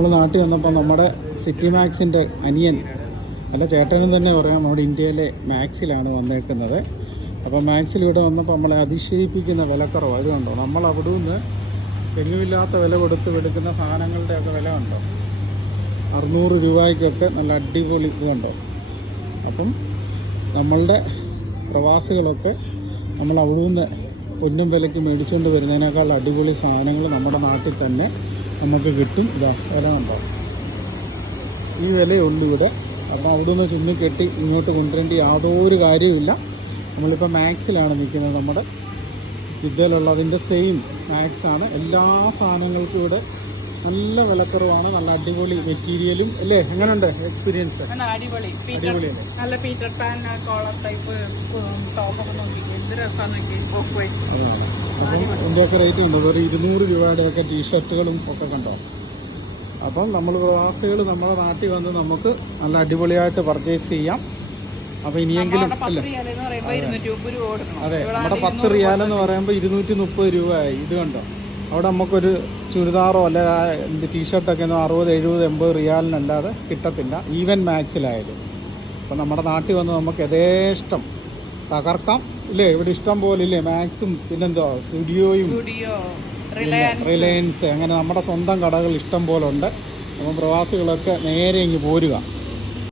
നമ്മൾ നാട്ടിൽ വന്നപ്പോൾ നമ്മുടെ സിറ്റി മാക്സിന്റെ അനിയൻ അല്ല ചേട്ടനും തന്നെ പറയാം നമ്മുടെ ഇന്ത്യയിലെ മാക്സിലാണ് വന്നേക്കുന്നത്. അപ്പോൾ മാക്സിൽ ഇവിടെ വന്നപ്പോൾ നമ്മളെ അതിശയിപ്പിക്കുന്ന വിലക്കുറവ് അത് കണ്ടോ? നമ്മൾ അവിടെ നിന്ന് എങ്ങുമില്ലാത്ത വില കൊടുത്ത് എടുക്കുന്ന സാധനങ്ങളുടെയൊക്കെ വില കണ്ടോ? അറുന്നൂറ് രൂപയ്ക്കൊക്കെ നല്ല അടിപൊളി ഇത് കണ്ടോ? അപ്പം നമ്മളുടെ പ്രവാസികളൊക്കെ നമ്മൾ അവിടെ നിന്ന് പൊന്നും വിലയ്ക്ക് മേടിച്ചുകൊണ്ട് വരുന്നതിനേക്കാൾ അടിപൊളി സാധനങ്ങൾ നമ്മുടെ നാട്ടിൽ തന്നെ നമുക്ക് കിട്ടും. ഇതാ വില കണ്ടോ ഈ വിലയുള്ളൂ ഇവിടെ. അപ്പോൾ അവിടെ നിന്ന് ചുമ്മി കെട്ടി ഇങ്ങോട്ട് കൊണ്ടുവരേണ്ട യാതൊരു കാര്യവുമില്ല നമ്മളിപ്പോൾ മാക്സിലാണ് നിൽക്കുന്നത് നമ്മുടെ. ജിദ്ദയിലുള്ളതിന്റെ സെയിം മാക്സാണ് എല്ലാ സാധനങ്ങൾക്കും ഇവിടെ നല്ല വിലക്കുറവാണ് നല്ല അടിപൊളി മെറ്റീരിയലും അല്ലേ? എങ്ങനെയുണ്ട് എക്സ്പീരിയൻസ് അടിപൊളി. നല്ല പീറ്റർ പാൻ കോളർ ടൈപ്പ് അപ്പം ഇതിന്റെയൊക്കെ റേറ്റ് ഉണ്ട്. ഒരു ഇരുന്നൂറ് രൂപയുടെയൊക്കെ ടീഷർട്ടുകളും ഒക്കെ കണ്ടോ? അപ്പം നമ്മൾ പ്രവാസികൾ നമ്മുടെ നാട്ടിൽ വന്ന് നമുക്ക് നല്ല അടിപൊളിയായിട്ട് പർച്ചേസ് ചെയ്യാം. അപ്പൊ ഇനിയെങ്കിലും കൊടുക്കണം. അതെ. നമ്മുടെ പത്ത് റിയാലെന്ന് പറയുമ്പോൾ ഇരുന്നൂറ്റി മുപ്പത് രൂപയായി. ഇത് കണ്ടോ? അവിടെ നമുക്കൊരു ചുരിദാറോ അല്ല ടീഷർട്ടൊക്കെ ഒന്നും അറുപത് എഴുപത് എൺപത് റിയാലിനല്ലാതെ കിട്ടത്തില്ല. ഈവൻ മാക്സിലായാലും അപ്പോൾ നമ്മുടെ നാട്ടിൽ വന്ന് നമുക്ക് യഥേഷ്ടം തകർക്കാം. ഇല്ലേ? ഇവിടെ ഇഷ്ടം പോലെ ഇല്ലേ? മാക്സും പിന്നെന്തോ? സ്റ്റുഡിയോയും സ്റ്റുഡിയോ റിലയൻസ് റിലയൻസ് അങ്ങനെ നമ്മുടെ സ്വന്തം കടകൾ ഇഷ്ടം പോലെ ഉണ്ട്. അപ്പം പ്രവാസികളൊക്കെ നേരെ ഇങ്ങ് പോരുക.